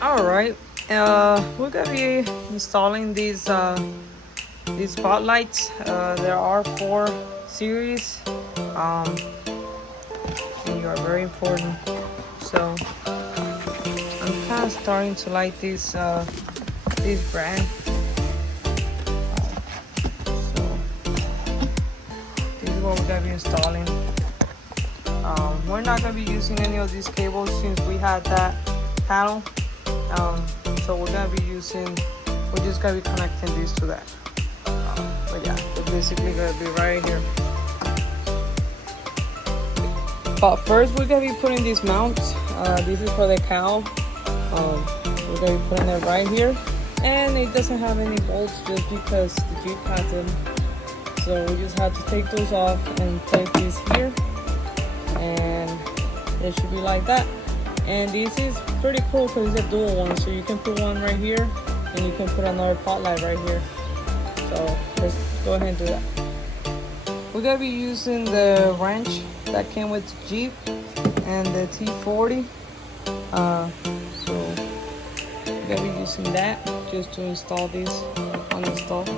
All right, we're gonna be installing these spotlights. There are 4 series, um, and you are very important. So I'm kind of starting to like this brand. So this is what we're gonna be installing. We're not gonna be using any of these cables since we had that panel. So we're just gonna be connecting these to that. But yeah, they're basically gonna be right here. But first we're gonna be putting these mounts. This is for the cowl. We're gonna be putting it right here. And it doesn't have any bolts just because the Jeep has them. So we just have to take those off and place these here. And it should be like that. And this is pretty cool because it's a dual one, so you can put one right here and you can put another spotlight right here. So let's go ahead and do that. We're gonna be using the wrench that came with the Jeep and the T40. So we're gonna be using that just to install these on the stove.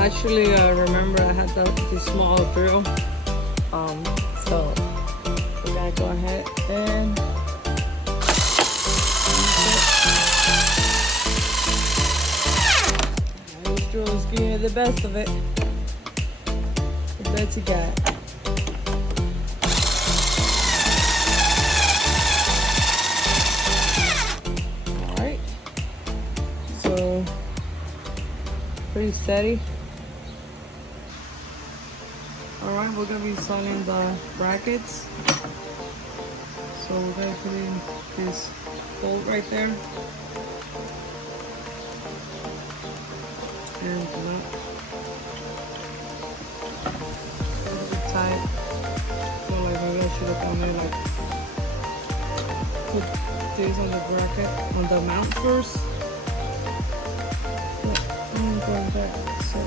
Actually, remember I had this small drill, so we're gonna go ahead and this drill is giving me the best of it. The dirty guy. All right, so pretty steady. Alright, we're going to be installing the brackets. So we're going to put in this bolt right there. And a little bit tight. So like maybe I should have done it like put this on the bracket, on the mount first. But I'm going back, so.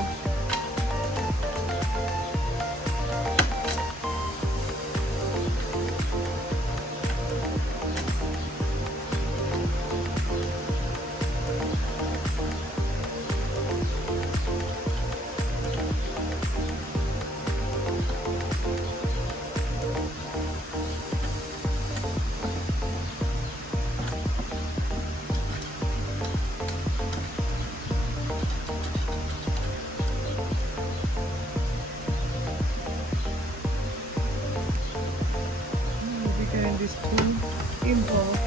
This pin involved.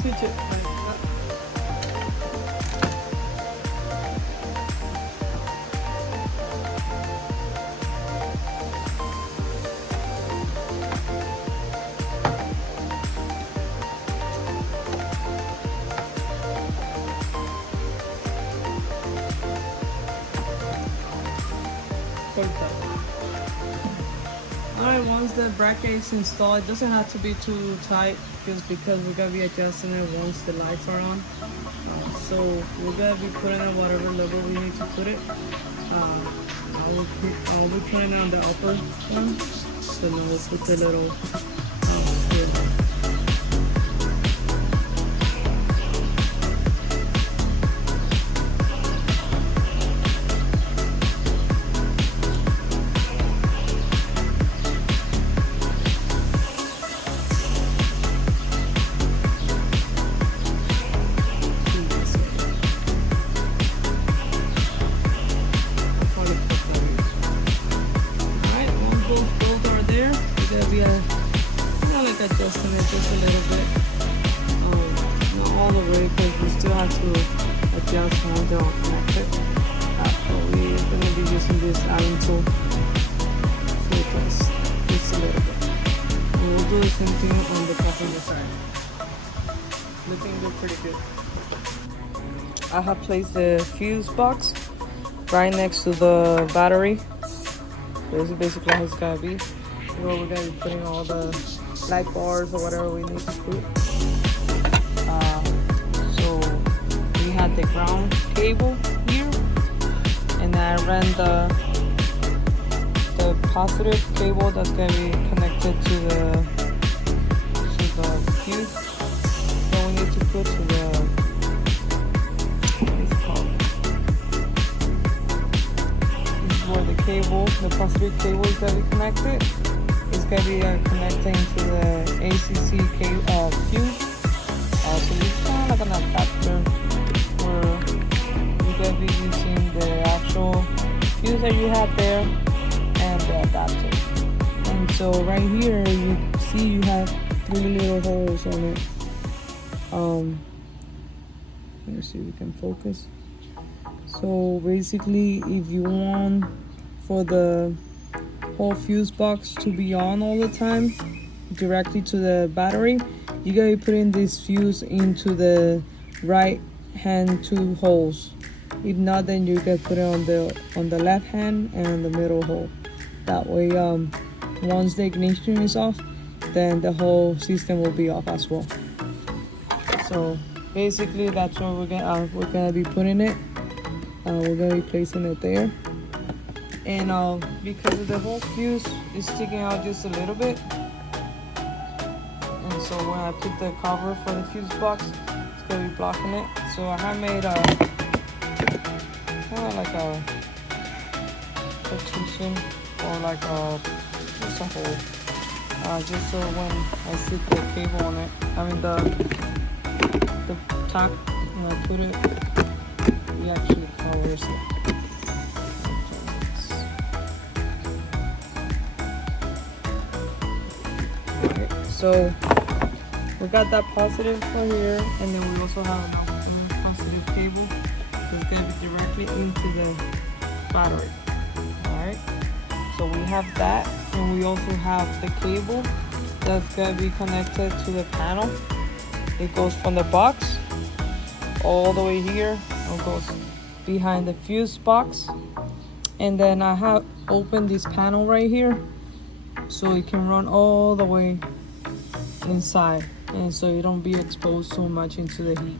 Switch it like that. Alright, once the bracket is installed, it doesn't have to be too tight just because we're going to be adjusting it once the lights are on. So we're going to be putting it whatever level we need to put it. I'll be putting it on the upper one, so now we'll put the little adjusting it just a little bit, not all the way because we still have to adjust when they're all connected. But we're going to be using this Allen tool to adjust just a little bit. And we'll do the same thing on the passenger side. looking good, pretty good. I have placed the fuse box right next to the battery. This is basically how it's gonna be. Where we're gonna be putting all the light bars or whatever we need to put. So we had the ground cable here, and I ran the positive cable that's gonna be connected to the fuse that we need to put to the, what's it called? This is where the cable, the positive cable is gonna be connected. It's gonna be connecting to the ACC fuse. So it's kind of like an adapter where you're gonna be using the actual fuse that you have there and the adapter. And so right here you see you have 3 little holes on it. Let me see if we can focus. So basically, if you want for the whole fuse box to be on all the time directly to the battery, you gotta be putting this fuse into the right hand 2 holes. If not, then you can put it on the left hand and the middle hole. That way, once the ignition is off, then the whole system will be off as well. So basically, that's where we're gonna be putting it. We're gonna be placing it there. And because the whole fuse is sticking out just a little bit, and so when I put the cover for the fuse box, it's gonna be blocking it. So I have made a kind of like a partition or like just a hole, just so when I stick the cable on it, I mean the top, when I put it, it actually covers it. Okay, so we got that positive for here, and then we also have another positive cable that's going to be directly into the battery. Alright, so we have that, and we also have the cable that's going to be connected to the panel. It goes from the box all the way here, and goes behind the fuse box. And then I have opened this panel right here so it can run all the way inside, and so you don't be exposed so much into the heat.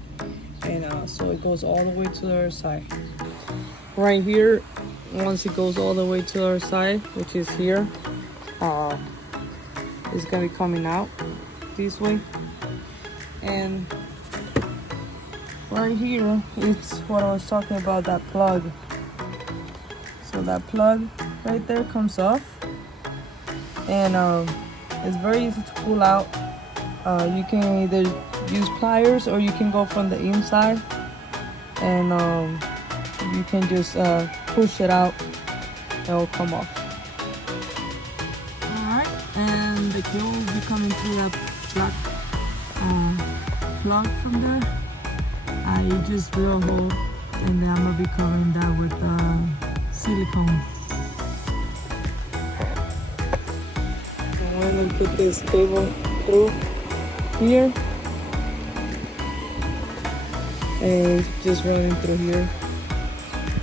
And so it goes all the way to the other side. Right here, once it goes all the way to the other side, which is here, it's gonna be coming out this way. And right here, it's what I was talking about, that plug. So that plug right there comes off, and it's very easy to pull out. You can either use pliers or you can go from the inside, and you can just push it out, it will come off. Alright, and the cable will be coming through that black plug from there. I just drill a hole, and then I'm gonna be covering that with silicone. I'm gonna put this cable through here, and just running through here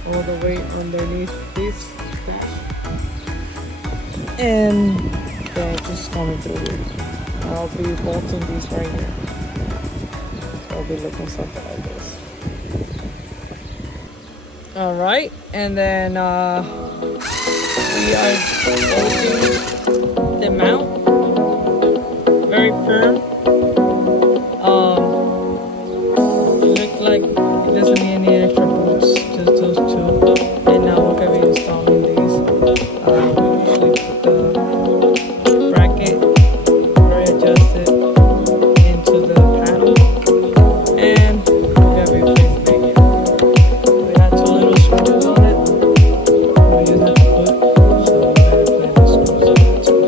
all the way underneath this patch, and then just coming through here. I'll be bolting these right here. I'll be looking something like this. All right, and then we are bolting the mount very firm. Look like it doesn't need any extra bolts, just those 2. And now we're gonna be installing these. We usually put the bracket very adjusted into the panel, and we're gonna be placing it here. We had 2 little screws on it. We just have to put, so we're gonna put the screws on it too.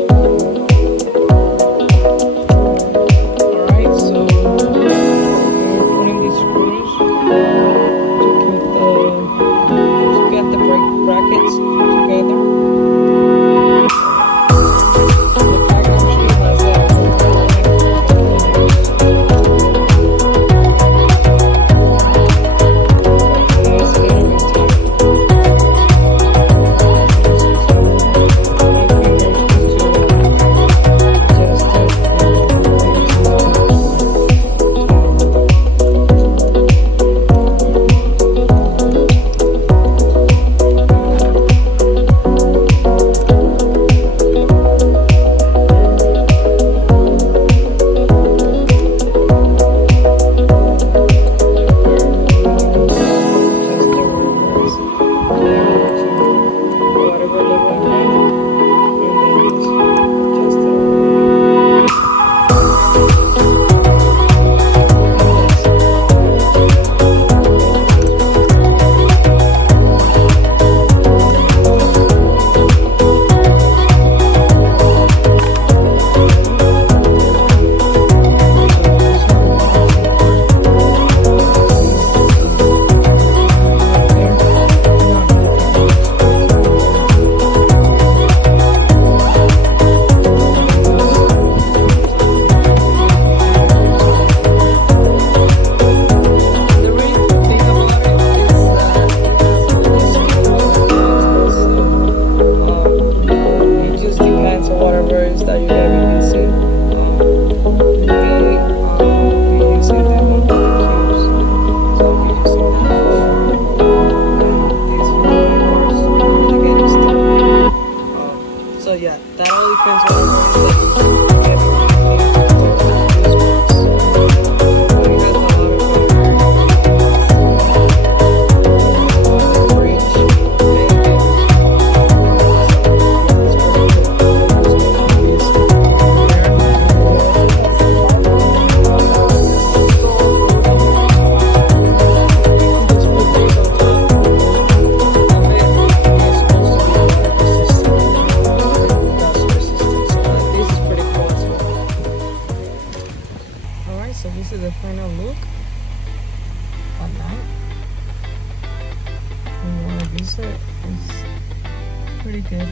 night. So this is the final look at night. And you want to use it, it's pretty good.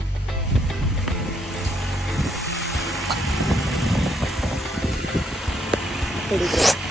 Pretty good.